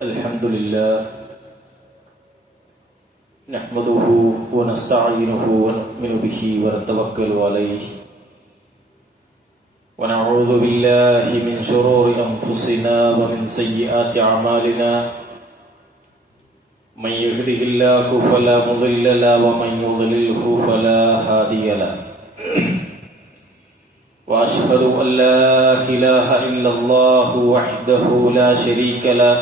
الحمد لله نحمده ونستعينه ونؤمن به ونتوكل عليه ونعوذ بالله من شرور أنفسنا ومن سيئات أعمالنا من يهده الله فلا مضل له ومن يضلله فلا هادي له وأشهد أن لا إله إلا الله وحده لا شريك له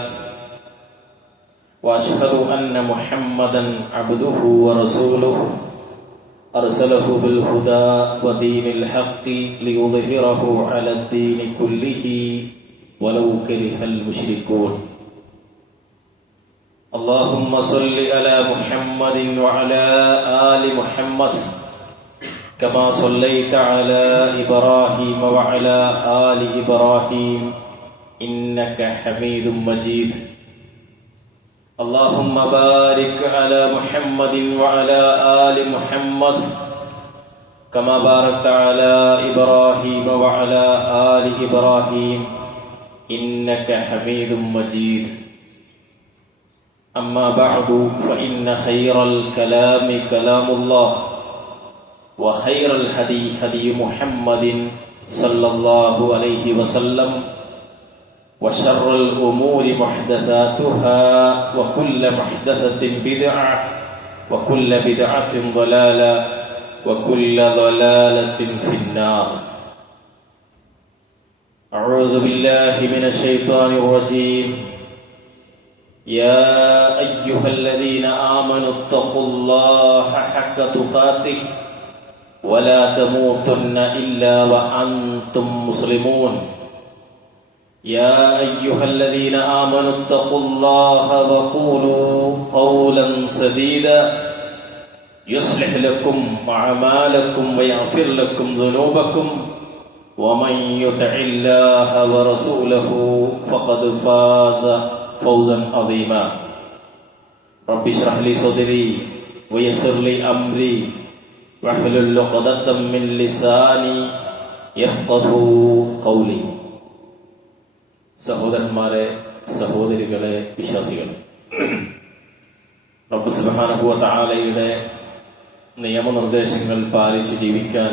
وأشهد أن محمدا عبده ورسوله أرسله بالهدى ودين الحق ليظهره على الدين كله ولو كره المشركون اللهم صل على محمد وعلى آل محمد كما صليت على إبراهيم وعلى آل إبراهيم إنك حميد مجيد اللهم بارك على محمد وعلى آل محمد كما باركت على إبراهيم وعلى آل إبراهيم إنك حميد مجيد أما بعد فإن خير الكلام كلام الله وخير الهدي هدي محمد صلى الله عليه وسلم وشر الأمور محدثاتها وكل محدثة بدعة وكل بدعة ضلالة وكل ضلالة في النار أعوذ بالله من الشيطان الرجيم يا أيها الذين آمنوا اتقوا الله حق تقاته ولا تموتن إلا وأنتم مسلمون يا أيها الذين آمنوا اتقوا الله وقولوا قولا سديدا يصلح لكم أعمالكم ويغفر لكم ذنوبكم ومن يطع الله ورسوله فقد فاز فوزا عظيما رب اشرح لي صدري ويسر لي أمري واحلل عقدة من لساني يفقهوا قولي സഹോദരന്മാരെ, സഹോദരികളെ, വിശ്വാസികളെ, റബ്ബ് സുബ്ഹാനഹു വ തആലയുടെ നിയമനിർദ്ദേശങ്ങൾ പാലിച്ചു ജീവിക്കാൻ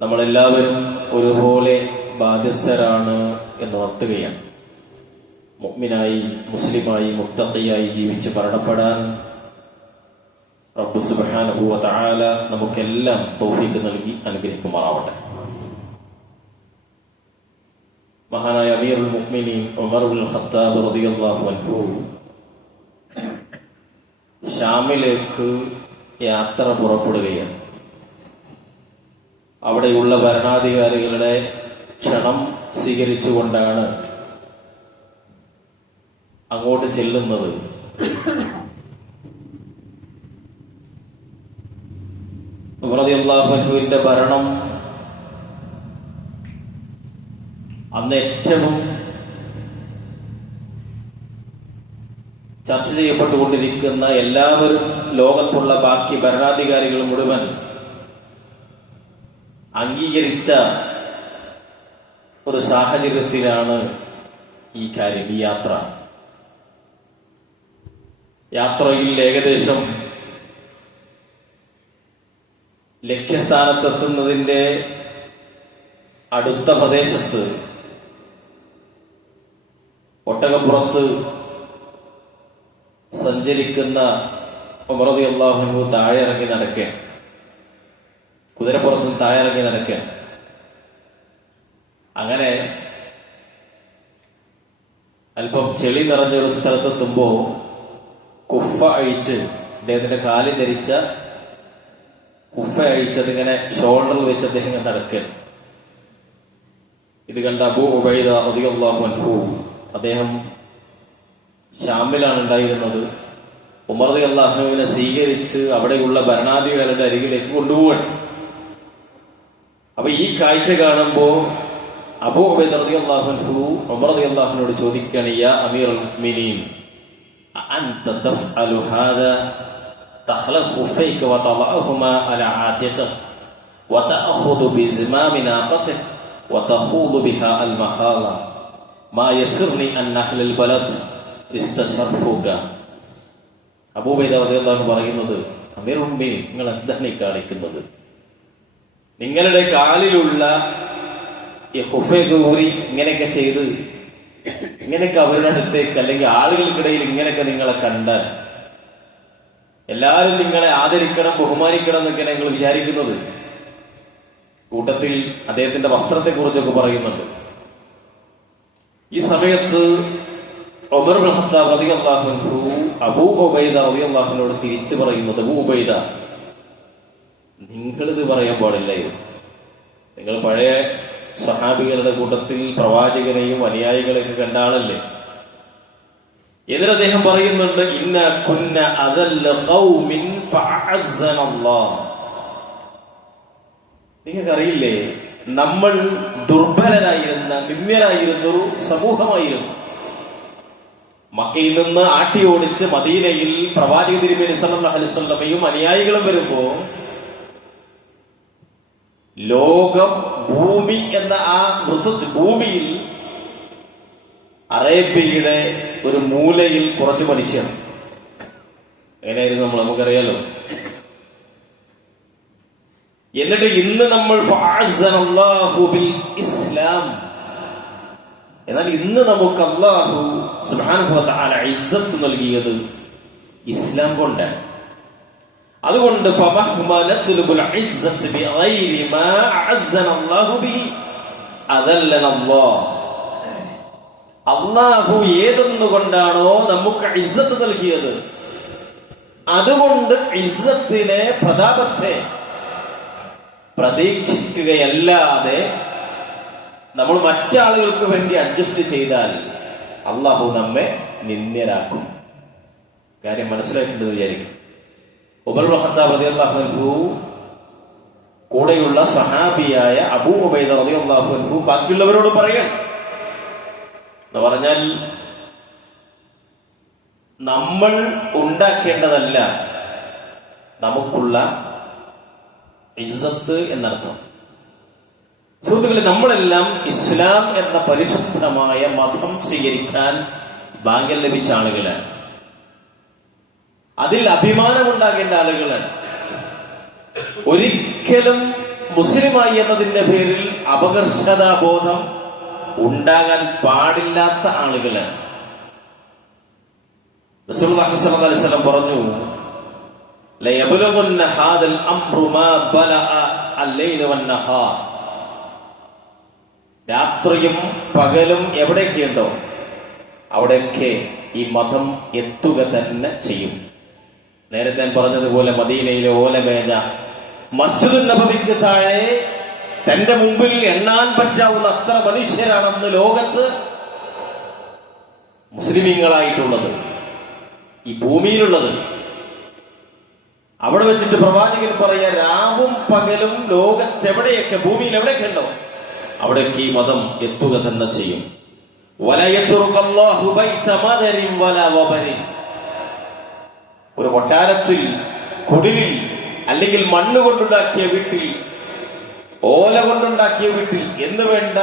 നമ്മളെല്ലാവരും ഒരുപോലെ ബാധ്യസ്ഥരാണ് എന്നോർത്തുകയാണ്. മുഅ്മിനായി, മുസ്ലിമായി, മുത്തഖിയായി ജീവിച്ച് മരണപ്പെടാൻ റബ്ബ് സുബ്ഹാനഹു വ തആല നമുക്കെല്ലാം തൗഫീഖ് നൽകി അനുഗ്രഹിക്കുമാറാവട്ടെ. മഹാനായ അമീറുൽ മുഅ്മിനീൻ ഉമർ ഇബ്നുൽ ഖത്താബ് റളിയല്ലാഹു അൻഹു ഷാമിലേക്ക് യാത്ര പുറപ്പെടുകയാണ്. അവിടെയുള്ള ഭരണാധികാരികളുടെ ക്ഷണം സ്വീകരിച്ചുകൊണ്ടാണ് അങ്ങോട്ട് ചെല്ലുന്നത്. ഉമർ റളിയല്ലാഹു അൻഹുവിന്റെ ഭരണം അന്ന് ഏറ്റവും ചർച്ച ചെയ്യപ്പെട്ടുകൊണ്ടിരിക്കുന്ന, എല്ലാവരും, ലോകത്തുള്ള ബാക്കി ഭരണാധികാരികൾ മുഴുവൻ അംഗീകരിച്ച ഒരു സാഹചര്യത്തിലാണ് ഈ കാര്യം, ഈ യാത്ര. യാത്രയിൽ ഏകദേശം ലക്ഷ്യസ്ഥാനത്തെത്തുന്നതിന്റെ അടുത്ത പ്രദേശത്ത് ഒട്ടകപ്പുറത്ത് സഞ്ചരിക്കുന്ന ഉമർ റളിയല്ലാഹു അൻഹു താഴെ ഇറങ്ങി നടക്കാൻ, കുതിരപ്പുറത്തും താഴെ ഇറങ്ങി നടക്കാൻ. അങ്ങനെ അല്പം ചെളി നിറഞ്ഞൊരു സ്ഥലത്തെത്തുമ്പോ കുഫ അഴിച്ച്, അദ്ദേഹത്തിന്റെ കാലിൽ ധരിച്ച കുഫ അഴിച്ചതിങ്ങനെ ഷോൾഡറിൽ വെച്ച് അദ്ദേഹം ഇങ്ങനെ നടക്കാൻ. ഇത് കണ്ട അബൂ ഉബൈദ റളിയല്ലാഹു അൻഹു, അദ്ദേഹം ഷാമിലാണ് ഉണ്ടായിരുന്നത്, ഉമർ റളിയല്ലാഹു അൻഹുവിനെ സ്വീകരിച്ച് അവിടെയുള്ള ഭരണാധികാരികളുടെ അരികിലേക്ക് കൊണ്ടുപോവാണ്. അപ്പൊ ഈ കാഴ്ച കാണുമ്പോ അബൂ ഉബൈദ റളിയല്ലാഹു അൻഹു ഉമർ റളിയല്ലാഹു അൻഹുവിനോട് ചോദിക്കുകയാണ്, യാ അമീറുൽ മുഅ്മിനീൻ അൻത തഫ്അലു ഹാദാ തഖ്ലഖു ഖുഫൈക വതളഅഹുമാ അലാ ആതിഖിക വതഅഖുദു ബിസിമാമി നാഖതിക വതഖൂദു ബിഹാ അൽ മഖാല മാ യസ്ർനി അൻ അഹ്ലൽ ബലദ് ഇസ്തശർഫുക. അബൂ ഉബൈദ റളിയല്ലാഹു അൻഹു പറയുന്നത്, അമീറുൽ മുഅ്മിനീൻ, നിങ്ങൾ എന്താണ് ഈ കാണിക്കുന്നത്? നിങ്ങളുടെ കാലിലുള്ള ഈ ഖുഫയൊക്കെ ഊരി ഇങ്ങനെയൊക്കെ ചെയ്ത് ഇങ്ങനെയൊക്കെ അവരുടെ അടുത്തേക്ക് അല്ലെങ്കിൽ ആളുകൾക്കിടയിൽ ഇങ്ങനെയൊക്കെ നിങ്ങളെ കണ്ടാൽ എല്ലാവരും നിങ്ങളെ ആദരിക്കണം, ബഹുമാനിക്കണം എന്നൊക്കെ നിങ്ങൾ വിചാരിക്കുന്നത്. കൂട്ടത്തിൽ അദ്ദേഹത്തിന്റെ വസ്ത്രത്തെ കുറിച്ചൊക്കെ പറയുന്നുണ്ട്. ഈ സമയത്ത് ഉമർ ഇബ്നുൽ ഖത്താബ് റളിയല്ലാഹു അൻഹു അബൂ ഉബൈദ റളിയല്ലാഹു അൻഹുവോട് തിരിച്ചു പറയുന്നത്, അബൂ ഉബൈദ, നിങ്ങളിത് പറയാൻ പാടില്ലായിരുന്നു. നിങ്ങൾ പഴയ സഹാബികളുടെ കൂട്ടത്തിൽ പ്രവാചകനെയും അനുയായികളെയൊക്കെ കണ്ട ആളല്ലേ. എന്നിട്ട് അദ്ദേഹം പറയുന്നുണ്ട്, ഇന്ന കുന്ന അദല്ല ഖൗമിൻ ഫഅഅസ്സനല്ലാഹ്. നിങ്ങൾക്കറിയില്ലേ, നമ്മൾ ദുർബലരായിരുന്ന, നിന്ദ്യരായിരുന്ന ഒരു സമൂഹമായിരുന്നു. മക്കയിൽ നിന്ന് ആട്ടി ഓടിച്ച് മദീനയിൽ പ്രവാചക തിരുമേനി സല്ലല്ലാഹു അലൈഹി വസല്ലമയും അനുയായികളും വരുമ്പോ ലോകം, ഭൂമി എന്ന ആ ഭൂമിയിൽ അറേബ്യയുടെ ഒരു മൂലയിൽ കുറച്ച് മനുഷ്യർ. എങ്ങനെയായിരുന്നു നമുക്കറിയാലോ. എന്നിട്ട് ഇന്ന് നമ്മൾ ഫഅഅസ്സനല്ലാഹു ബിൽ ഇസ്ലാം, എന്നാൽ ഇന്ന് നമുക്ക് അല്ലാഹു സുബ്ഹാനഹു വ തആല ഇസ്സത്ത് നൽകിയത് ഇസ്ലാം കൊണ്ടാണ്. അതുകൊണ്ട് ഫമഹ്മാ നത്ലുബുൽ ഇസ്സത്ത് ബിഗൈരി മാ അഅസ്സനല്ലാഹു ബിഹി അദല്ലനല്ലാഹ്. അല്ലാഹു ഏതൊന്നുകൊണ്ടാണോ നമുക്ക് ഇസ്സത്ത് നൽകിയത്, അതുകൊണ്ട് ഇസ്സത്തിനെ, പ്രതാപത്തെ പ്രതീക്ഷിക്കുകയല്ലാതെ നമ്മൾ മറ്റാളുകൾക്ക് വേണ്ടി അഡ്ജസ്റ്റ് ചെയ്താൽ അള്ളാഹു നമ്മെ നിന്ദ്യരാക്കും. കാര്യം മനസ്സിലാക്കേണ്ടത് വിചാരിക്കും. ഉമർ ഇബ്നുൽ ഖത്താബ് റളിയല്ലാഹു അൻഹു കൂടെയുള്ള സഹാബിയായ അബൂ ഉബൈദ റളിയല്ലാഹു അൻഹു ബാക്കിയുള്ളവരോട് പറയണം എന്ന് പറഞ്ഞാൽ, നമ്മൾ ഉണ്ടാക്കേണ്ടതല്ല നമുക്കുള്ള ഇസ്സത്ത് എന്നർത്ഥം. സുഹൃത്തുക്കളെ, നമ്മളെല്ലാം ഇസ്ലാം എന്ന പരിശുദ്ധമായ മതം സ്വീകരിക്കാൻ ഭാഗ്യം ലഭിച്ച ആളുകളാണ്. അതിൽ അഭിമാനമുണ്ടാകേണ്ട ആളുകളാണ്. ഒരിക്കലും മുസ്ലിമായി എന്നതിന്റെ പേരിൽ അപകർഷതാബോധം ഉണ്ടാകാൻ പാടില്ലാത്ത ആളുകളാണ്. റസൂലുള്ളാഹി സ്വല്ലല്ലാഹു അലൈഹി വസല്ലം പറഞ്ഞു, ലയബ്ലുഗുന്ന ഹാദൽ അംറു മാ ബലഅ അൽ-ലൈല വൻ-നഹാർ. രാത്രിയും പകലും എവിടെയൊക്കെയുണ്ടോ അവിടെയൊക്കെ ഈ മതം എത്തുക തന്നെ ചെയ്യും. നേരത്തെ ഞാൻ പറഞ്ഞതുപോലെ മദീനയിലെ ഓലമേഞ്ഞ മസ്ജിദുൻ നബവിക്ക് താഴെ തന്റെ മുമ്പിൽ എണ്ണാൻ പറ്റാവുന്ന അത്ര മനുഷ്യരാണെന്ന് ലോകത്ത് മുസ്ലിമീങ്ങളായിട്ടുള്ളത്, ഈ ഭൂമിയിലുള്ളത്. അവിടെ വെച്ചിട്ട് പ്രവാചകൻ പറയാ, രാവും പകലും ലോകത്തെവിടെയൊക്കെ, ഭൂമിയിൽ എവിടെയൊക്കെ ഉണ്ടോ അവിടേക്ക് ഈ മതം എത്തുക തന്നെ ചെയ്യും. ഒരു കൊട്ടാരത്തിൽ, കുടിലിൽ, അല്ലെങ്കിൽ മണ്ണ് കൊണ്ടുണ്ടാക്കിയ വീട്ടിൽ, ഓല കൊണ്ടുണ്ടാക്കിയ വീട്ടിൽ എന്ന് വേണ്ട,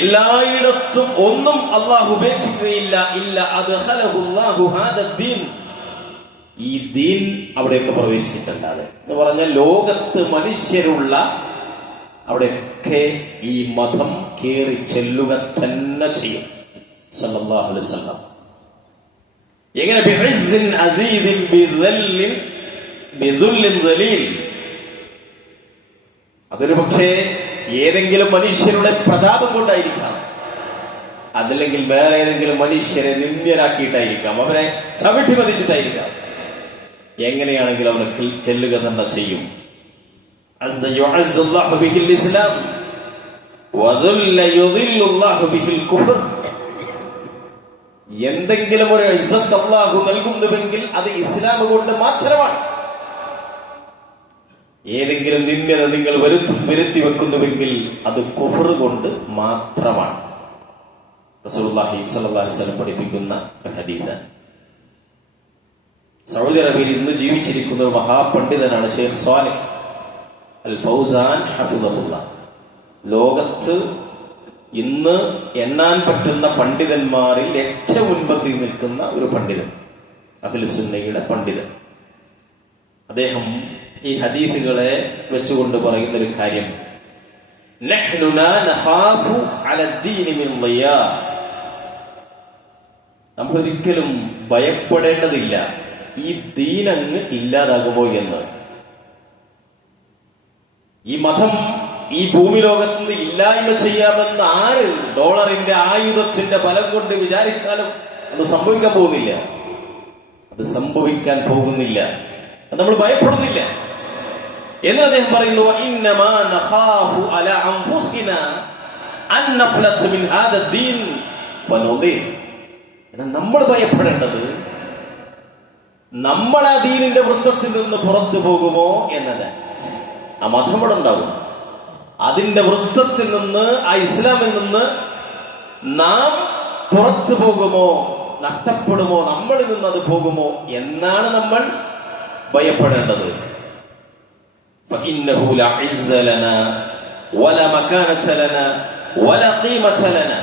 എല്ലായിടത്തും ഒന്നും അള്ളാഹു ഉപേക്ഷിക്കുകയില്ല. ഇല്ല അദ്ഖലഹുല്ലാഹു ഹാദദ്ദീൻ. ഈ ദീൻ അവിടെയൊക്കെ പ്രവേശിച്ചിട്ടുണ്ടാതെ എന്ന് പറഞ്ഞാൽ ലോകത്ത് മനുഷ്യരുള്ള അവിടെയൊക്കെ ഈ മതം കേറി ചെല്ലുക തന്നെ ചെയ്യും. സല്ലല്ലാഹു അലൈഹി വസല്ലം എങ്ങനെ ബിഇസ്സിൻ അസീദിൻ ബിദല്ലിൻ ബിദുല്ലിൻ ദലീൽ. അതൊരു പക്ഷേ ഏതെങ്കിലും മനുഷ്യരുടെ പ്രതാപം കൊണ്ടായിരിക്കാം, അതല്ലെങ്കിൽ വേറെ ഏതെങ്കിലും മനുഷ്യരെ നിന്ദ്യരാക്കിയിട്ടായിരിക്കാം, അവരെ ചവിട്ടി മതിച്ചിട്ടായിരിക്കാം. എങ്ങനെയാണെങ്കിലും അവർക്ക് ചെല്ലുക തന്നെ ചെയ്യും. എന്തെങ്കിലും ഒരു ഇസ്സത്ത് അല്ലാഹു നൽകുന്നുവെങ്കിൽ അത് ഇസ്ലാം കൊണ്ട് മാത്രമാണ്. ഏതെങ്കിലും നിന്ദ്യത നിങ്ങൾ വരുത്തി വെക്കുന്നുവെങ്കിൽ അത് കുഫർ കൊണ്ട് മാത്രമാണ്. റസൂലുള്ളാഹി സ്വല്ലല്ലാഹു അലൈഹി വസല്ലം പഠിപ്പിക്കുന്ന ഹദീസ്. സൗദി അറേബ്യയിൽ ഇന്ന് ജീവിച്ചിരിക്കുന്ന ഒരു മഹാപണ്ഡിതനാണ് ഷെയ്ഖ് സ്വാലിഹ് അൽ ഫൗസാൻ ഹഫിളഹുല്ലാഹ്. ലോകത്ത് ഇന്ന് എണ്ണാൻ പറ്റുന്ന പണ്ഡിതന്മാരിൽ ഏറ്റവും മുൻപന്തിൽ നിൽക്കുന്ന ഒരു പണ്ഡിതൻ, അഹ്ലുസ് സുന്നയുടെ പണ്ഡിതൻ. അദ്ദേഹം ഈ ഹദീസുകളെ വെച്ചുകൊണ്ട് പറയുന്ന ഒരു കാര്യം, നഹ്നു ലാ നഖാഫു അല ദീനി മിൻ ളിയാ, നമ്മൾ ഒരിക്കലും ഭയപ്പെടേണ്ടതില്ല ഈ ദീനങ്ങ് ഇല്ലാതാകുമോ എന്ന്. ഈ മതം ഈ ഭൂമി ലോകത്ത് നിന്ന് ഇല്ലായ്മ ചെയ്യാമെന്ന് ആര് ഡോളറിന്റെ ആയുധത്തിന്റെ ബലം കൊണ്ട് വിചാരിച്ചാലും അത് സംഭവിക്കാൻ പോകുന്നില്ല. അത് സംഭവിക്കാൻ പോകുന്നില്ല. നമ്മൾ ഭയപ്പെടുന്നില്ല എന്ന് അദ്ദേഹം പറയുന്നു. ഇന്നമാ നഖാഫു അലാ അൻഫുസിനാ അൻ നഫ്ലത മിൻ ഹാദാ ദീൻ ഫനുദിർ. എന്നാൽ നമ്മൾ ഭയപ്പെടേണ്ടത് നമ്മൾ ആ ദീനിന്റെ വൃത്തത്തിൽ നിന്ന് പുറത്തു പോകുമോ എന്നത്. ആ മതം ഇവിടെ ഉണ്ടാകും, അതിന്റെ വൃത്തത്തിൽ നിന്ന്, ആ ഇസ്ലാമിൽ നിന്ന് നാം പുറത്തു പോകുമോ, നഷ്ടപ്പെടുമോ, നമ്മളിൽ നിന്ന് അത് പോകുമോ എന്നാണ് നമ്മൾ ഭയപ്പെടേണ്ടത്. فإنه لا عز لنا ولا مكانة لنا ولا قيمة لنا.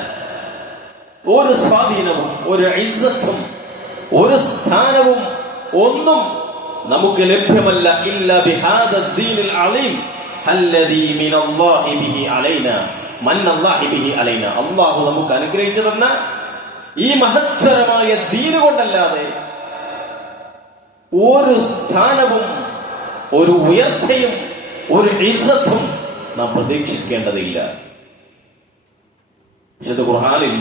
ഒരു സ്വാധീനവും ഒരു ഇസ്സത്തും ഒരു സ്ഥാനവും ഒന്നും നമുക്ക് ലഭ്യമല്ല ഇല്ലാ ബിഹാദാ ദീനിൽ അലീം ഹല്ലദീ മിനല്ലാഹി ബിഹി അലൈനാ മന്നല്ലാഹി ബിഹി അലൈനാ. അല്ലാഹു നമുക്ക് അനുഗ്രഹിച്ചു തന്ന ഈ മഹത്തരമായ ദീൻ കൊണ്ടല്ലാതെ ഒരു സ്ഥാനവും ഒരു ഉയർച്ചയും ഒരു ഇസ്സത്തും നാം പ്രതീക്ഷിക്കേണ്ടതില്ല. വിശുദ്ധ ഖുർആനിൽ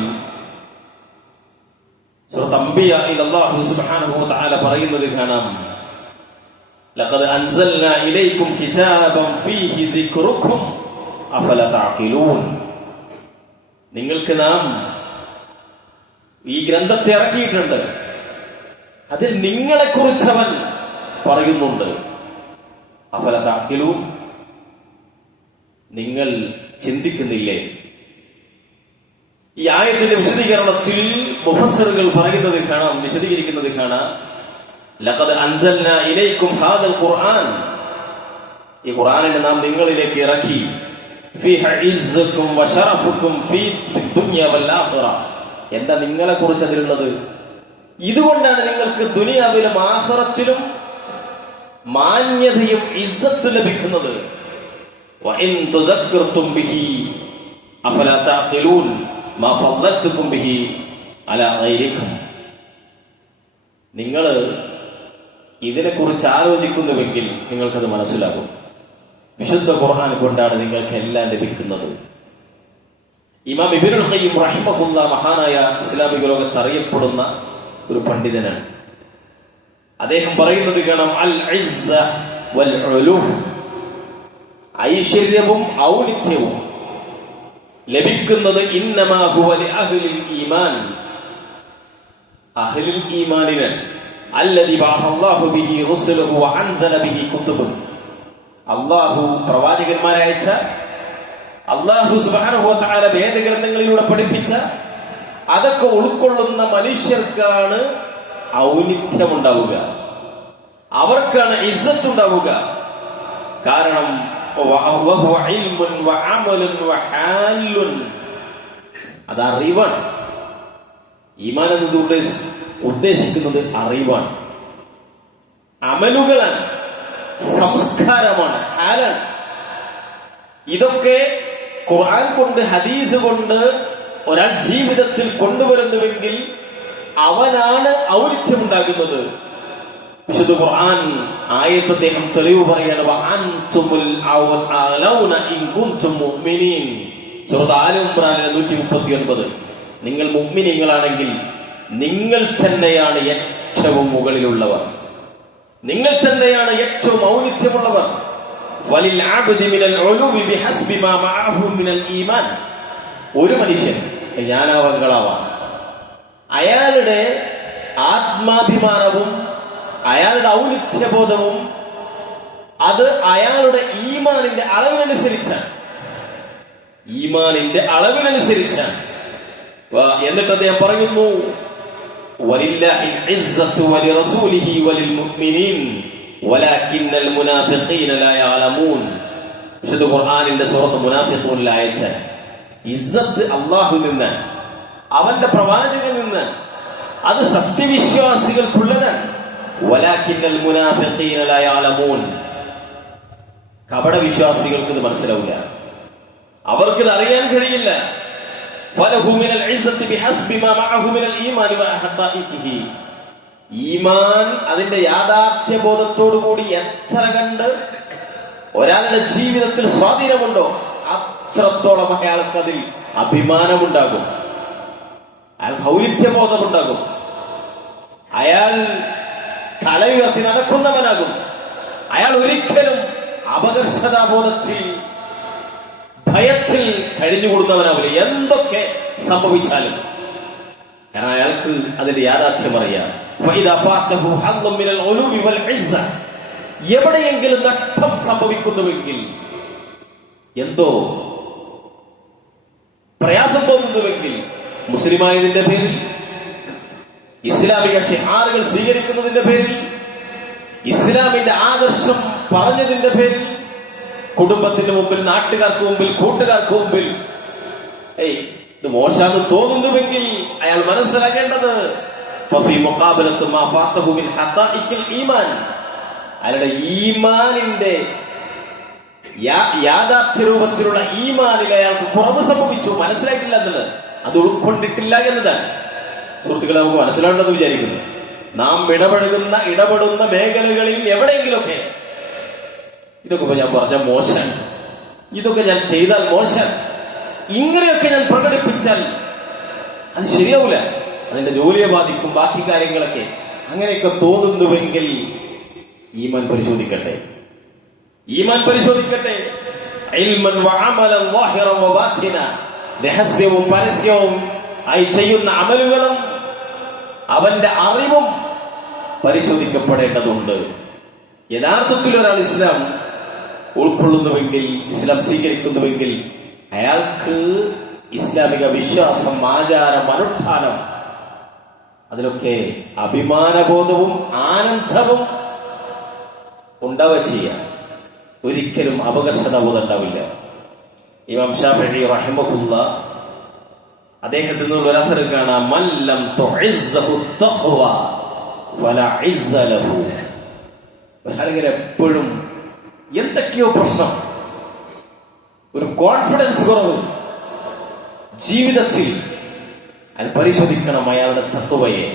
സൂറത്ത് അംബിയായിൽ അല്ലാഹു സുബ്ഹാനഹു വ തആല പറയുന്നത് കാണാം, ലഖദ് അൻസൽനാ ഇലൈക്കും കിതാബൻ ഫീഹി ദിക്റുക്കും അഫലാ തഅഖിലൂൻ. നിങ്ങൾക്ക് നാം ഈ ഗ്രന്ഥത്തെ ഇറക്കിയിട്ടുണ്ട്, അതിൽ നിങ്ങളെ കുറിച്ച് അവൻ പറയുന്നുണ്ട്. അഫലാ തഅഖിലൂൻ, നിങ്ങൾ ചിന്തിക്കുന്നില്ലേ? ഈ ആയത്തിന്റെ വിശദീകരണത്തിൽ മുഫസ്സിറുകൾ പറയുന്നത് കാണാം, വിശദീകരിക്കുന്നത് കാണാം, ലഖദ് അൻസൽനാ ഇലൈക്കും ഹാദൽ ഖുർആൻ, ഈ ഖുർആനിനെ നാം നിങ്ങളിലേക്ക് ഇറക്കി, ഫീഹി ഇസ്സുക്കും വശറഫുക്കും ഫീ ദുനിയ വൽ ആഖിറ. എന്താ നിങ്ങളെ കുറിച്ച് അതിലുള്ളത്? ഇതുകൊണ്ടാണ് നിങ്ങൾക്ക് ദുനിയാവിലും ആഖിറത്തിലും മാന്യതയും ഇസ്സത്തും ലഭിക്കുന്നത്. വഇൻ തുദക്കിർതും ബിഹി അഫലാ തഅഖിലൂൻ മാ ഫളൽതുകും ബിഹി അലാ ഗൈരിക്കും. നിങ്ങൾ ഇതിനെക്കുറിച്ച് ആലോചിക്കുന്നുവെങ്കിൽ നിങ്ങൾക്കത് മനസ്സിലാകും. വിശുദ്ധ ഖുർആൻ കൊണ്ടാണ് നിങ്ങൾക്ക് എല്ലാം ലഭിക്കുന്നത്. ഇമാം ഇബ്നുൽ ഖയ്യിം റഹിമഹുല്ലാഹ് മഹാനായ ഇസ്ലാമിക ലോകത്ത് അറിയപ്പെടുന്ന ഒരു പണ്ഡിതനാണ്. അദ്ദേഹം പറയുന്നത് കാണാം, അൽ ഇസ്സ വൽ ഉലൂഹ്, ഐശ്വര്യവും ഔന്നിത്യവും ലഭിക്കുന്നത് ഇന്നമാ ഹുവ ലി അഹ്ലിൽ ഈമാൻ, അഹ്ലുൽ ഈമാനിന്, അല്ലദി ബഅഅല്ലാഹു ബിഹി റസൂലുഹു വ അൻസല ബിഹി കുതുബൻ, അല്ലാഹു പ്രവാചകന്മാരെ അയച്ച, അല്ലാഹു സുബ്ഹാനഹു വ തആല വേദഗ്രന്ഥങ്ങളിലൂടെ പഠിപ്പിച്ച, അതൊക്കെ ഉൾക്കൊള്ളുന്ന മനുഷ്യർക്കാണ് ഔന്നിത്യം ഉണ്ടാവുക, അവർക്കാണ് ഇസ്സത്ത് ഉണ്ടാവുക. കാരണം അത് അറിവാണ്. ഈമാൻ എന്നതുകൊണ്ട് ഉദ്ദേശിക്കുന്നത് അറിവാണ്, അമലുകളാണ്, സംസ്കാരമാണ്, ഹാലാണ്. ഇതൊക്കെ ഖുർആൻ കൊണ്ട് ഹദീസ് കൊണ്ട് ഒരാൾ ജീവിതത്തിൽ കൊണ്ടുവരുന്നുവെങ്കിൽ അവനാണ് ഔന്നിത്യം ഉണ്ടാകുന്നത്. വിശുദ്ധ ഖുർആൻ ആയത്ത് അദ്ദേഹം തെളിവ് പറയാണ്, വഅൻതുമുൽ ഔലൗന ഇൻ കുൻതും മുഅ്മിനീൻ. സൂറത്ത് ആല ഇംറാനിലെ 139. നിങ്ങൾ മുഅ്മിനീങ്ങളാണെങ്കിൽ നിങ്ങൾ തന്നെയാണ് ഏറ്റവും മുകളിലുള്ളവർ, നിങ്ങൾ തന്നെയാണ് ഏറ്റവും ഔന്നിത്യമുള്ളവർ. ഫലിൽ അബ്ദി മിനൽ ഉലൂബി ബിഹസ്ബി മാ മഅഹു മിനൽ ഈമാൻ. ഒരു മനുഷ്യൻ ജ്ഞാനാവങ്ങളാവാം, അയാളുടെ ആത്മാഭിമാനവും അയാളുടെ ഔന്നിത്യബോധവും അത് അയാളുടെ ഈമാനിന്റെ അളവിനനുസരിച്ചാണ്, ഈമാനിന്റെ അളവിനനുസരിച്ചാണ്. എന്നിട്ട് അദ്ദേഹം പറയുന്നു, വലില്ലാഹിൽ ഇസ്സത്തു വലിറസൂലിഹി വലിൽ മുഅ്മിനീൻ വലാകിന്നൽ മുനാഫിഖീന ലാ യഅലമൂൻ. വിശുദ്ധ ഖുർആനിന്റെ സൂറത്ത് മുനാഫിഖൂനിലെ ആയത്ത്, ഇസ്സത്ത് അള്ളാഹു നിന്ന്, അവന്റെ പ്രവാചകനിൽ നിന്ന്. അത് സത്യവിശ്വാസികൾക്കുള്ളതാണ്. വലാകിന്നൽ മുനാഫിഖീന ലാ യഅലമൂൻ. കപട വിശ്വാസികൾക്ക് ഇത് മനസ്സിലാവില്ല, അവർക്കിത് അറിയാൻ കഴിയില്ല. ഫലഹു മിനൽ ഇസ്സത്തി ബിഹസ്ബി മാ മഅഹു മിനൽ ഈമാൻ വഹഖായിഖിഹി. ഈമാൻ അതിന്റെ യാഥാർത്ഥ്യബോധത്തോടു കൂടി എത്ര കണ്ട് ഒരാളുടെ ജീവിതത്തിൽ സ്വാധീനമുണ്ടോ അത്രത്തോളം അയാൾക്ക് അതിൽ അഭിമാനമുണ്ടാകും, അയാൾ ഔന്നിത്യബോധമുണ്ടാകും, അയാൾ തലയുയർത്തി നടക്കുന്നവനാകും. അയാൾ ഒരിക്കലും അപകർഷതാബോധത്തിൽ, ഭയത്തിൽ കഴിഞ്ഞുകൂടുന്നവനാവില്ല, എന്തൊക്കെ സംഭവിച്ചാലും. കാരണം അയാൾക്ക് അതിന്റെ യാഥാർത്ഥ്യം അറിയാം. എവിടെയെങ്കിലും നഷ്ടം സംഭവിക്കുന്നുവെങ്കിൽ, എന്തോ പ്രയാസം തോന്നുന്നുവെങ്കിൽ, മുസ്ലിമായതിന്റെ പേരിൽ, ഇസ്ലാമിക ഷിആറുകൾ സ്വീകരിക്കുന്നതിന്റെ പേരിൽ, ഇസ്ലാമിന്റെ ആദർശം പറഞ്ഞതിന്റെ പേരിൽ, കുടുംബത്തിന് മുമ്പിൽ, നാട്ടുകാർക്ക് മുമ്പിൽ, കൂട്ടുകാർക്ക് മുമ്പിൽ ഇത് മോശാന്ന് തോന്നുന്നുവെങ്കിൽ അയാൾ മനസ്സിലാക്കേണ്ടത് അയാളുടെ ഈമാനിന്റെ യാഥാർത്ഥ്യ രൂപത്തിലുള്ള ഈമാനിൽ അയാൾക്ക് കുറവ് സംഭവിച്ചു, മനസ്സിലായിട്ടില്ല എന്നുള്ളത്, അത് ഉൾക്കൊണ്ടിട്ടില്ല എന്നതാണ്. സുഹൃത്തുക്കളെ, നമുക്ക് മനസ്സിലാവേണ്ടെന്ന് വിചാരിക്കുന്നു. നാം ഇടപെടുന്ന മേഖലകളിൽ എവിടെയെങ്കിലുമൊക്കെ ഇതൊക്കെ ഞാൻ പറഞ്ഞ മോശം, ഇതൊക്കെ ഞാൻ ചെയ്താൽ മോശം, ഇങ്ങനെയൊക്കെ ഞാൻ പ്രകടിപ്പിച്ചാൽ അത് ശരിയാവൂല, അതിന്റെ ജോലിയെ ബാധിക്കും, ബാക്കി കാര്യങ്ങളൊക്കെ, അങ്ങനെയൊക്കെ തോന്നുന്നുവെങ്കിൽ ഈമാൻ പരിശോധിക്കട്ടെ, ഈമാൻ പരിശോധിക്കട്ടെ. ഇൽമൻ വഅമലൻ ളാഹിറൻ വബാതിന, രഹസ്യവും പരസ്യവും ആയി ചെയ്യുന്ന അമലുകളും അവന്റെ അറിവും പരിശോധിക്കപ്പെടേണ്ടതുണ്ട്. യഥാർത്ഥത്തിൽ ഒരാൾ ഇസ്ലാം ഉൾക്കൊള്ളുന്നുവെങ്കിൽ, ഇസ്ലാം സ്വീകരിക്കുന്നുവെങ്കിൽ, അയാൾക്ക് ഇസ്ലാമിക വിശ്വാസം, ആചാരം, അനുഷ്ഠാനം, അതിലൊക്കെ അഭിമാനബോധവും ആനന്ദവും ഉണ്ടാവുക ചെയ്യാം. ഒരിക്കലും അപകർഷതാബോധം ഉണ്ടാവില്ല. ഇമാം ഷാഫിഈ റഹിമഹുല്ലാ അദ്ദേഹത്തിൽ നിന്നുള്ള ഒരു അഥർ കാണാം, മല്ലം തുഇസ്സഹു തഖ്വ ഫലാ ഇസ്സ ലഹു. ഒരാളിങ്ങനെ എപ്പോഴും എന്തൊക്കെയോ പ്രശ്നം, ഒരു കോൺഫിഡൻസ് കുറവ് ജീവിതത്തിൽ, അയാൾ പരിശോധിക്കണം അയാളുടെ തഖ്വയെ.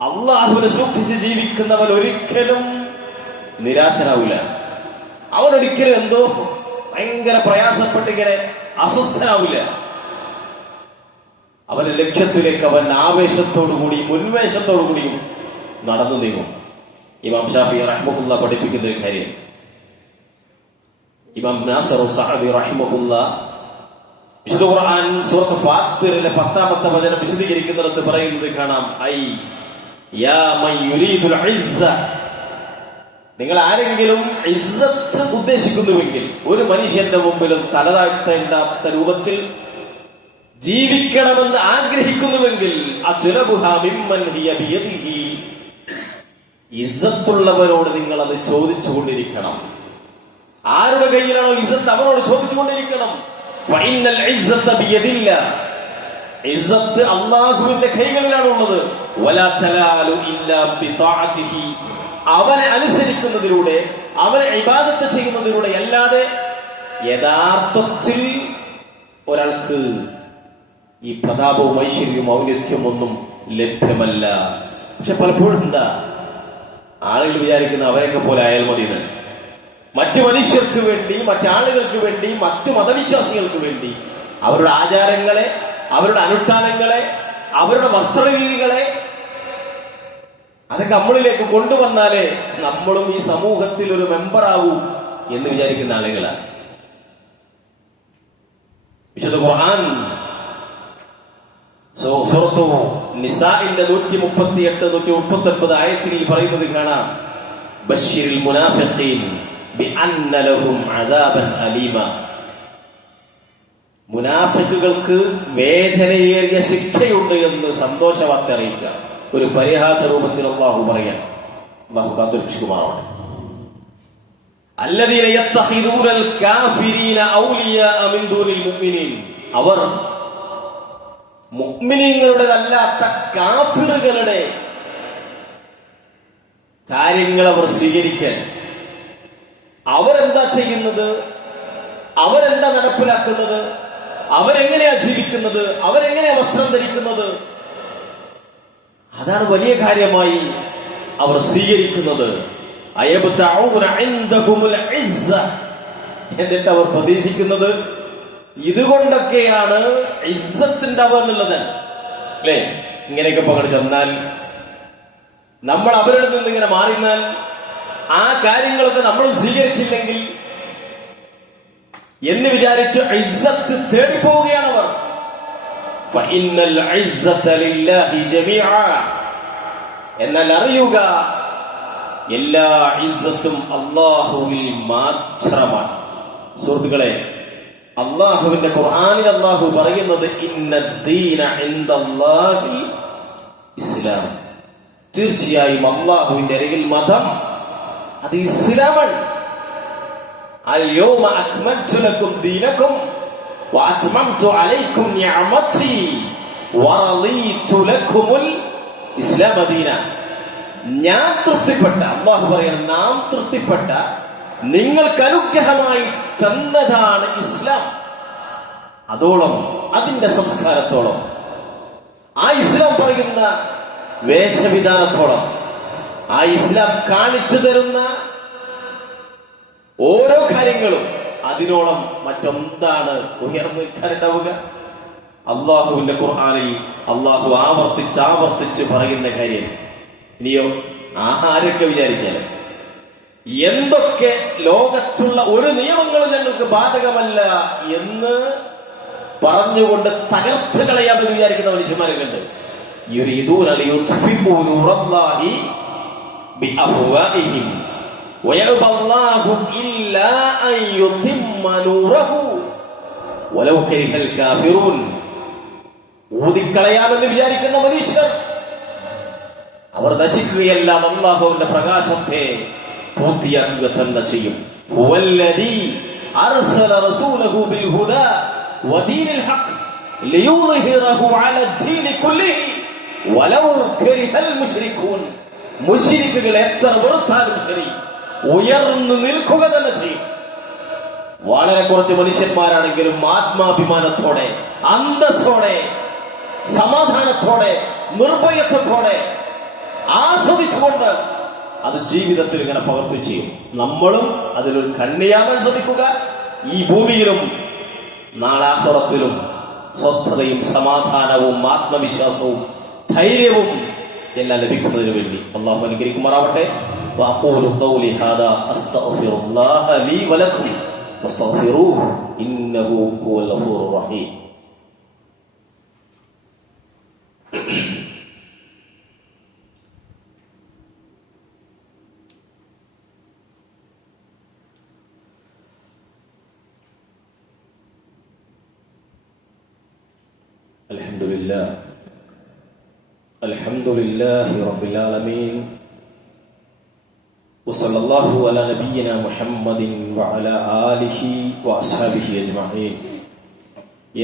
അള്ളാഹുവിനെ സൂക്ഷിച്ച് ജീവിക്കുന്നവൻ ഒരിക്കലും നിരാശനാവില്ല. അവനൊരിക്കലും എന്തോ ഭയങ്കര പ്രയാസപ്പെട്ടിങ്ങനെ അസ്വസ്ഥനാവില്ല. അവന്റെ ലക്ഷ്യത്തിലേക്ക് അവൻ ആവേശത്തോടുകൂടിയും ഉന്മേഷത്തോടുകൂടിയും നടന്നു നീങ്ങും. ഇമാം ഷാഫിഈ റഹിമഹുല്ലാ പഠിപ്പിക്കുന്ന ഒരു കാര്യം, ഇമാം നാസിർ സഅദി റഹിമഹുല്ലാ വിശുദ്ധ ഖുർആൻ സൂറത്ത് ഫാത്തിറിലെ 10ാമത്തെ വചനം വിശദീകരിക്കുന്നിടത്ത് പറയുന്നത് കാണാം, ഐ യാ മൻ യുരീദുൽ ഇസ്സ, നിങ്ങൾ ആരെങ്കിലും ഇസ്സത്ത് ഉദ്ദേശിക്കുന്നുവെങ്കിൽ, ഒരു മനുഷ്യന്റെ മുമ്പിലും തലതാഴ്ത്തേണ്ടാത്ത രൂപത്തിൽ ജീവിക്കണമെന്ന് ആഗ്രഹിക്കുന്നുവെങ്കിൽ, അത്ലബുഹാ മിമ്മൻ ഹിയ ബിയദിഹി, ഇസ്സത്തുള്ളവരോട് നിങ്ങൾ അത് ചോദിച്ചുകൊണ്ടിരിക്കണം. ആരുടെ കയ്യിലാണോ ഇസ്സത്ത് അവരോട് ചോദിച്ചുകൊണ്ടിരിക്കണം. ഫഇന്നൽ ഇസ്സത ബിയദില്ലാ, ഇസ്സത്ത് അല്ലാഹുവിന്റെ കൈകളിലാണുള്ളത്. വലാ തലാലു ഇല്ലാ ബിതാഅതിഹി, അവനെ അനുസരിക്കുന്നതിലൂടെ, അവനെ ഇബാദത്ത് ചെയ്യുന്നതിലൂടെ അല്ലാതെ യഥാർത്ഥത്തിൽ ഒരാൾക്ക് ഈ പ്രതാപവും ഐശ്വര്യവും ഔന്നത്യവും ഒന്നും ലഭ്യമല്ല. പക്ഷെ പലപ്പോഴും എന്താ, ആളുകൾ വിചാരിക്കുന്ന അവരൊക്കെ പോലെ അയാൽ മതിയെന്ന്. മറ്റു മനുഷ്യർക്ക് വേണ്ടി, മറ്റാളുകൾക്ക് വേണ്ടി, മറ്റു മതവിശ്വാസികൾക്ക് വേണ്ടി അവരുടെ ആചാരങ്ങളെ, അവരുടെ അനുഷ്ഠാനങ്ങളെ, അവരുടെ വസ്ത്രരീതികളെ അതൊക്കെ നമ്മളിലേക്ക് കൊണ്ടുവന്നാലേ നമ്മളും ഈ സമൂഹത്തിൽ ഒരു മെമ്പറാവൂ എന്ന് വിചാരിക്കുന്ന ആളുകളാണ്. വിശുദ്ധ ഖുർആൻ സൂറത്തു നിസാഇന്റെ 138, 139 ആയത്തുകളിൽ പറയുന്നത് കാണാം, ബശ്ശിരിൽ മുനാഫിഖീൻ ബിഅന്ന ലഹും അദാബൻ അലീമ, മുനാഫിഖുകൾക്ക് വേദനയേറിയ ശിക്ഷയുണ്ട് എന്ന് സന്തോഷവാർത്ത അറിയിക്കുക. ഒരു പരിഹാസ രൂപത്തിൽ അല്ലാഹു പറയാൻ, അല്ലാഹു കാത്തുരക്ഷിക്കുമാറാവട്ടെ. അല്ലദീന യത്തഖിദൂനൽ കാഫിരീന ഔലിയാഅ മിൻ ദൂനിൽ മുഅ്മിനീൻ, അവർ മുഅ്മിനീങ്ങളുടേതല്ലാത്ത കാഫിറുകളുടെ കാര്യങ്ങൾ അവർ സ്വീകരിക്കാൻ അവരെന്താ ചെയ്യുന്നത്, അവരെന്താ നടപ്പിലാക്കുന്നത്, അവരെങ്ങനെയാ ജീവിക്കുന്നത്, അവരെങ്ങനെയാ വസ്ത്രം ധരിക്കുന്നത്, അതാണ് വലിയ കാര്യമായി അവർ സ്വീകരിക്കുന്നത്. എന്നിട്ട് അവർ പ്രതീക്ഷിക്കുന്നത് ഇതുകൊണ്ടൊക്കെയാണ് ഇസ്സത്തുണ്ടാവുക എന്നുള്ളത്. അല്ലേ? ഇങ്ങനെയൊക്കെ പകട് ചെന്നാൽ, നമ്മൾ അവരിൽ നിന്ന് ഇങ്ങനെ മാറിന്നാൽ, ആ കാര്യങ്ങളൊക്കെ നമ്മളും സ്വീകരിച്ചില്ലെങ്കിൽ എന്ന് വിചാരിച്ച് ഇസ്സത്ത് തേടിപ്പോവുകയാണ് അവർ. എന്നാൽ അറിയുക, എല്ലാ ഇസ്സത്തും അല്ലാഹുവിൽ മാത്രമാണ്. സുഹൃത്തുക്കളെ, അല്ലാഹുവിന്റെ ഖുർആനിൽ അല്ലാഹു പറയുന്നത് ഇന്നദ്ദീന ഇൻദല്ലാഹിൽ ഇസ്ലാം, തീർച്ചയായും അല്ലാഹുവിന്റെ അരികിൽ മതം അത് ഇസ്ലാമാണ്. അൽയൗമ അക്മൽതു ലക്കും ദീനക്കും വഅത്മംതു അലൈക്കും നിഅമതി വറളീതു ലക്കുമുൽ ഇസ്ലാമ ദീന. ഞാൻ തൃപ്തിപ്പെട്ട, അല്ലാഹു പറയണം, നാം തൃപ്തിപ്പെട്ട, നിങ്ങൾക്ക് അനുഗ്രഹമായി തന്നതാണ് ഇസ്ലാം. അതോളം, അതിന്റെ സംസ്കാരത്തോളം, ആ ഇസ്ലാം പറയുന്ന വേഷവിധാനത്തോളം, ആ ഇസ്ലാം കാണിച്ചു തരുന്ന ഓരോ കാര്യങ്ങളും, അതിനോളം മറ്റൊന്താണ് ഉയർന്നു നിൽക്കാനുണ്ടാവുക? അള്ളാഹുവിന്റെ ഖുർആനിൽ അള്ളാഹു ആവർത്തിച്ച് പറയുന്ന കാര്യം. ഇനിയോ ആഹാരമൊക്കെ വിചാരിച്ചാലും എന്തൊക്കെ ലോകത്തുള്ള ഒരു നിയമങ്ങളും ഞങ്ങൾക്ക് ബാധകമല്ല എന്ന് പറഞ്ഞുകൊണ്ട് തകർത്ത് കളയാമെന്ന് വിചാരിക്കുന്ന മനുഷ്യന്മാരെ കണ്ട് ഊതിക്കളയാമെന്ന് വിചാരിക്കുന്ന മനുഷ്യർ അവർ നശിക്കുകയല്ല, അല്ലാഹുവിന്റെ പ്രകാശത്തെ പൂർത്തിയാക്കുക തന്നെ ചെയ്യും. ഹുവല്ലദീ അർസല റസൂലഹു ബിൽ ഹുദാ വദീനിൽ ഹഖ് ലിയുദ്ഹിറഹു അലദ്ദീനി കുല്ലിഹി വലൗ കരിഹൽ മുശ്രികൂൻ. മുശ്രിക്കുകൾ എത്ര വെറുത്താലും ശരി, ഉയർന്നു നിൽക്കുക തന്നെ ചെയ്യും. വളരെ കുറച്ച് മനുഷ്യന്മാരാണെങ്കിലും ആത്മാഭിമാനത്തോടെ, അന്തസ്സോടെ, സമാധാനത്തോടെ, നിർഭയത്വത്തോടെ, ആസ്വദിച്ചുകൊണ്ട് അത് ജീവിതത്തിൽ ഇങ്ങനെ പകർത്തി ചെയ്യും. നമ്മളും അതിലൊരു കണ്ണിയാകാൻ ശ്രമിക്കുക. ഈ ഭൂമിയിലും നാളാഖിറത്തിലും സ്വസ്ഥതയും സമാധാനവും ആത്മവിശ്വാസവും ധൈര്യവും എല്ലാം ലഭിക്കുന്നതിന് വേണ്ടി അല്ലാഹു അനുഗ്രഹിക്കുമാറാവട്ടെ. വഅഖൂലു ഖൗലി ഹാദാ അസ്തഗ്ഫിറുല്ലാഹ ലീ വലക്കും വസ്തഗ്ഫിറൂഹു ഇന്നഹു ഹുവൽ ഗഫൂറുർ റഹീം. അൽഹംദുലില്ലാഹി റബ്ബിൽ ആലമീൻ വസല്ലല്ലാഹു അലാ നബിയ്യിനാ മുഹമ്മദിൻ വഅലാ ആലിഹി വഅസ്ഹാബിഹി അജ്മഈൻ.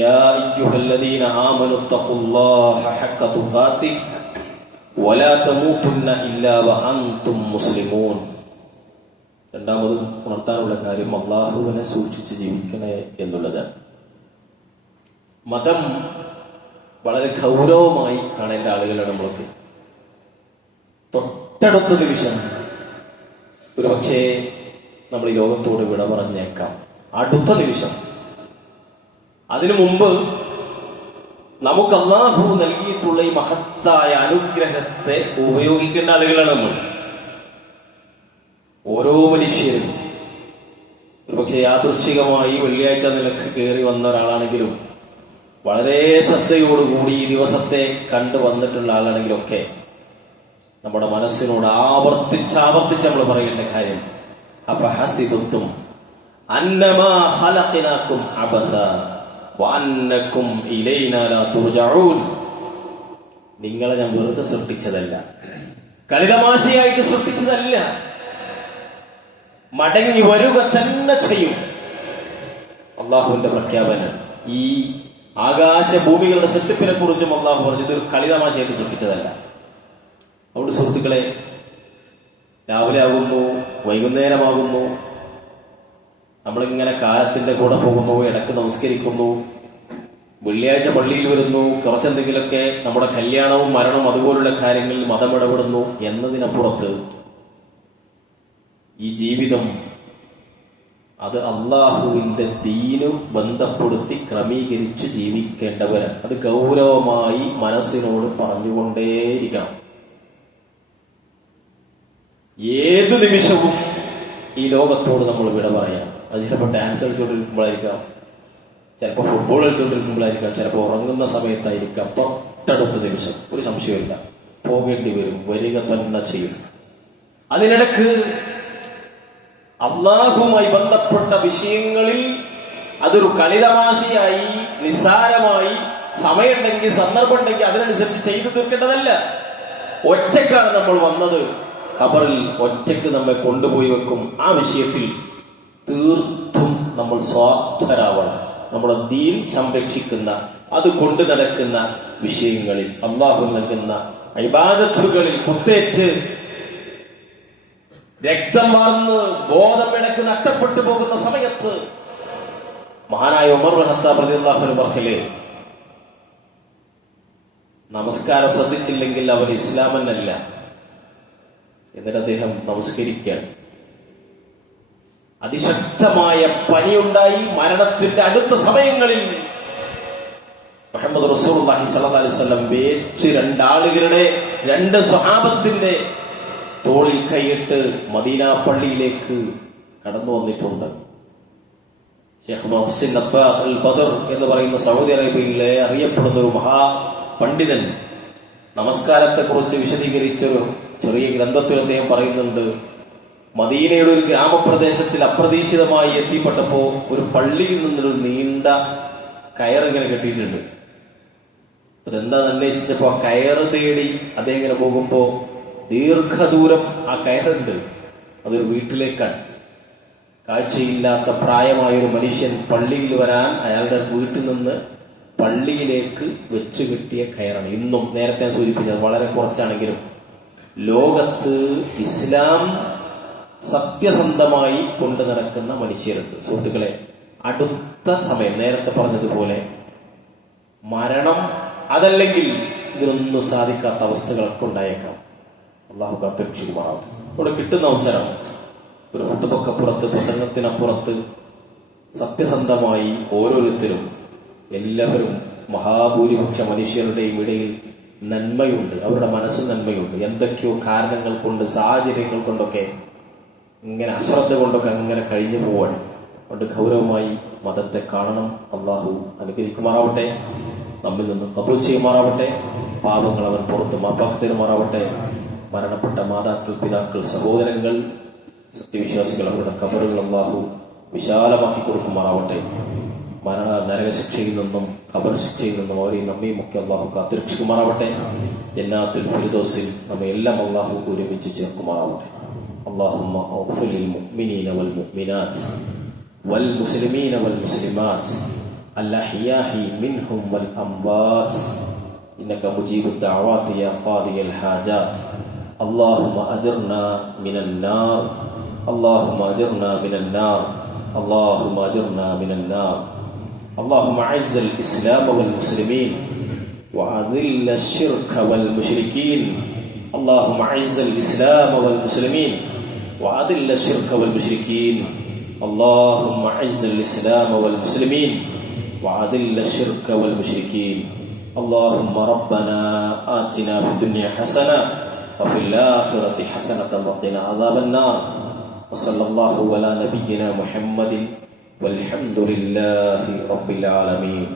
യാ അയ്യുഹല്ലദീന ആമനു തഖുല്ലാഹ ഹഖ്ക തുഖാതിഹി വലാ തമൂതുന്ന ഇല്ലാ വഅൻതും മുസ്ലിമൂൻ. രണ്ടാമതും ഉണർത്താനുള്ള കാര്യം അല്ലാഹുവിനെ സൂക്ഷിച്ച് ജീവിക്കണേ എന്നുള്ളത്. മതം വളരെ ഗൗരവമായി കാണേണ്ട ആളുകളാണ് നമ്മളൊക്കെ. തൊട്ടടുത്ത നിമിഷം ഒരുപക്ഷെ നമ്മൾ ഈ ലോകത്തോട് വിട പറഞ്ഞേക്കാം. അടുത്ത നിമിഷം, അതിനു മുമ്പ് നമുക്ക് അല്ലാഹു നൽകിയിട്ടുള്ള ഈ മഹത്തായ അനുഗ്രഹത്തെ ഉപയോഗിക്കേണ്ട ആളുകളാണ് നമ്മൾ. ഓരോ മനുഷ്യരും ഒരുപക്ഷെ യാദൃച്ഛികമായി വെള്ളിയാഴ്ച നിലക്ക് കയറി വന്ന ഒരാളാണെങ്കിലും, വളരെ ശ്രദ്ധയോടുകൂടി ഈ ദിവസത്തെ കണ്ടു വന്നിട്ടുള്ള ആളാണെങ്കിലൊക്കെ നമ്മുടെ മനസ്സിനോട് ആവർത്തിച്ച് നമ്മൾ പറയേണ്ട കാര്യം, അഫഹസിബതും അന്നമാ ഖലഖനാകും അബസ വഅന്നകും ഇലൈനാ ലാ തുർജഊൻ. നിങ്ങളെ ഞാൻ വെറുതെ സൃഷ്ടിച്ചതല്ല, കളിതമാശയായിട്ട് സൃഷ്ടിച്ചതല്ല. നിങ്ങളെ ഞാൻ വെറുതെ സൃഷ്ടിച്ചതല്ല, നിങ്ങളെ ഞാൻ വെറുതെ സൃഷ്ടിച്ചതല്ല. നിങ്ങളെ ഞാൻ വെറുതെ സൃഷ്ടിച്ചതല്ല. നിങ്ങളെ ഞാൻ വെറുതെ സൃഷ്ടിച്ചതല്ല. നിങ്ങളെ ഞാൻ വെറുതെ സൃഷ്ടിച്ചതല്ല. നിങ്ങളെ ഞാൻ വെറുതെ സൃഷ്ടിച്ചതല്ല. നിങ്ങളെ ഞാൻ വെറുതെ സൃഷ്ടിച്ചതല്ല. മടങ്ങി വരിക തന്നെ ചെയ്യും. അള്ളാഹുവിന്റെ പ്രഖ്യാപനം. ഈ ആകാശഭൂമികളുടെ സൃഷ്ടിപ്പിനെ കുറിച്ചും അള്ളാഹു പറഞ്ഞു ഇതൊരു കളിതമാശയായിട്ട് സൃഷ്ടിച്ചതല്ല. അവിടെ സുഹൃത്തുക്കളെ, രാവിലെ ആകുന്നു, വൈകുന്നേരമാകുന്നു, നമ്മളിങ്ങനെ കാലത്തിന്റെ കൂടെ പോകുന്നു, ഇടക്ക് നമസ്കരിക്കുന്നു, വെള്ളിയാഴ്ച പള്ളിയിൽ വരുന്നു, കുറച്ചെന്തെങ്കിലുമൊക്കെ നമ്മുടെ കല്യാണവും മരണവും അതുപോലുള്ള കാര്യങ്ങളിൽ മതമിടപെടുന്നു എന്നതിനപ്പുറത്ത് ഈ ജീവിതം അത് അള്ളാഹുവിന്റെ ദീനു ബന്ധപ്പെടുത്തി ക്രമീകരിച്ചു ജീവിക്കേണ്ടവരാണ്. അത് ഗൗരവമായി മനസ്സിനോട് പറഞ്ഞുകൊണ്ടേയിരിക്കണം. ഏതു നിമിഷവും ഈ ലോകത്തോട് നമ്മൾ വിട പറയാം. അത് ചിലപ്പോൾ ഡാൻസ് കളിച്ചുകൊണ്ടിരിക്കുമ്പോഴായിരിക്കാം, ചിലപ്പോൾ ഫുട്ബോൾ കളിച്ചുകൊണ്ടിരിക്കുമ്പോഴായിരിക്കാം, ചിലപ്പോൾ ഉറങ്ങുന്ന സമയത്തായിരിക്കാം. തൊട്ടടുത്ത നിമിഷം ഒരു സംശയമില്ല പോകേണ്ടി വരും, വരിക തന്നെ ചെയ്യും. അതിനിടക്ക് അള്ളാഹുമായി ബന്ധപ്പെട്ട വിഷയങ്ങളിൽ അതൊരു കളിതമാശയായി, നിസ്സാരമായി, സമയമുണ്ടെങ്കിൽ സന്ദർഭമുണ്ടെങ്കിൽ അതിനനുസരിച്ച് ചെയ്തു തീർക്കേണ്ടതല്ല. ഒറ്റക്കാണ് നമ്മൾ വന്നത്, ഖബറിൽ ഒറ്റക്ക് നമ്മെ കൊണ്ടുപോയി വെക്കും. ആ വിഷയത്തിൽ തീർത്തും നമ്മൾ സ്വാർത്ഥരാവണം. നമ്മുടെ ദീൻ സംരക്ഷിക്കുന്ന, അത് കൊണ്ടു നടക്കുന്ന വിഷയങ്ങളിൽ, അള്ളാഹു നൽകുന്ന ഇബാദത്തുകളിൽ കുത്തേറ്റ് രക്തം വാർന്ന് ബോധമിടക്ക് നഷ്ടപ്പെട്ടു പോകുന്ന സമയത്ത് മഹാനായ ഉമർ ഖത്താബ് റളിയല്ലാഹു അൻഹു പറഞ്ഞില്ലേ, നമസ്കാരം ശ്രദ്ധിച്ചില്ലെങ്കിൽ അവൻ ഇസ്ലാമന്നല്ല. എന്നിട്ട് അദ്ദേഹം നമസ്കരിക്കുകയാണ്. അതിശക്തമായ പനിയുണ്ടായി. മരണത്തിന്റെ അടുത്ത സമയങ്ങളിൽ മുഹമ്മദ് റസൂലുള്ളാഹി സ്വല്ലല്ലാഹു അലൈഹി വസല്ലം വേച്ച് രണ്ട് സ്വഹാബത്തിന്റെ തോളിൽ കൈയിട്ട് മദീന പള്ളിയിലേക്ക് കടന്നു വന്നിട്ടുണ്ട്. ഷെയ്ഖ് മുഹ്സിൻ അബ്ബാദ് അൽ ബദർ എന്ന് പറയുന്ന സൗദി അറേബ്യയിലെ അറിയപ്പെടുന്ന ഒരു മഹാപണ്ഡിതൻ നമസ്കാരത്തെക്കുറിച്ച് വിശദീകരിച്ചൊരു ചെറിയ ഗ്രന്ഥത്തിൽ അദ്ദേഹം പറയുന്നുണ്ട്, മദീനയുടെ ഒരു ഗ്രാമപ്രദേശത്തിൽ അപ്രതീക്ഷിതമായി എത്തിപ്പെട്ടപ്പോ ഒരു പള്ളിയിൽ നിന്നൊരു നീണ്ട കയറിങ്ങനെ കെട്ടിയിട്ടുണ്ട്. അതെന്താന്ന് അന്വേഷിച്ചപ്പോ ആ കയറ് തേടി അദ്ദേഹം ഇങ്ങനെ പോകുമ്പോ ദീർഘദൂരം ആ കയറുണ്ട്. അതൊരു വീട്ടിലേക്കാണ്. കാഴ്ചയില്ലാത്ത പ്രായമായൊരു മനുഷ്യൻ പള്ളിയിൽ വരാൻ അയാളുടെ വീട്ടിൽ നിന്ന് പള്ളിയിലേക്ക് വെച്ചു കിട്ടിയ കയറാണ്. ഇന്നും നേരത്തെ സൂചിപ്പിച്ചത് വളരെ കുറച്ചാണെങ്കിലും ലോകത്ത് ഇസ്ലാം സത്യസന്ധമായി കൊണ്ടു നടക്കുന്ന മനുഷ്യരുണ്ട്. സുഹൃത്തുക്കളെ, അടുത്ത സമയം നേരത്തെ പറഞ്ഞതുപോലെ മരണം, അതല്ലെങ്കിൽ ഇതിനൊന്നും സാധിക്കാത്ത അവസ്ഥകളൊക്കെ ഉണ്ടായേക്കാം. അള്ളാഹു കാത്തുരക്ഷിക്കുമാറാവും. ഇവിടെ കിട്ടുന്ന അവസരം ഒരു ഫുട്ബോക്കപ്പുറത്ത്, പ്രസംഗത്തിനപ്പുറത്ത് സത്യസന്ധമായി ഓരോരുത്തരും, എല്ലാവരും, മഹാഭൂരിപക്ഷ മനുഷ്യരുടെയും ഇടയിൽ നന്മയുണ്ട്, അവരുടെ മനസ്സിൽ നന്മയുണ്ട്. എന്തൊക്കെയോ കാരണങ്ങൾ കൊണ്ട്, സാഹചര്യങ്ങൾ കൊണ്ടൊക്കെ, ഇങ്ങനെ അശ്രദ്ധ കൊണ്ടൊക്കെ അങ്ങനെ കഴിഞ്ഞു പോവാൻ. അതുകൊണ്ട് ഗൗരവമായി മതത്തെ കാണണം. അള്ളാഹു അനുഗ്രഹിക്കുമാറാവട്ടെ, നമ്മിൽ നിന്ന് ഖബൂൽ ചെയ്യുമാറാവട്ടെ, പാപങ്ങൾ അവൻ പുറത്ത് മാപ്പാക്കി തരുമാറാവട്ടെ. മരണപ്പെട്ട മാതാക്കൾ, പിതാക്കൾ, സഹോദരങ്ങൾ, സത്യവിശ്വാസികൾ, അവരുടെ ഖബറുകൾ അള്ളാഹു വിശാലമാക്കി കൊടുക്കുമാറാവട്ടെ. നരകശിക്ഷയിൽ നിന്നും ഖബർ ശിക്ഷയിൽ നിന്നും അവരെയും നമ്മയും ഒക്കെ അള്ളാഹു കാത്തുരക്ഷിക്കുമാറാവട്ടെ. ജന്നാത്തുൽ ഫിർദൗസിൽ നമ്മെ എല്ലാം അള്ളാഹു ഒരുമിച്ച് ചേർക്കുമാറാവട്ടെ. اللهم اغفر للمؤمنين والمؤمنات والمسلمين والمسلمات الأحياء منهم والأموات إنك مجيب الدعوات يا قاضي الحاجات. اللهم أجرنا من النار، اللهم أجرنا من النار، اللهم أجرنا من النار. اللهم أعز الإسلام والمسلمين وأذل الشرك والمشركين. اللهم أعز الإسلام والمسلمين وأذل الشرك والمشركين. اللهم أعز الإسلام والمسلمين وأذل الشرك والمشركين. اللهم ربنا آتنا في الدنيا حسنة وفي الآخرة حسنة وقنا عذاب النار. وصلى الله على نبينا محمد والحمد لله رب العالمين.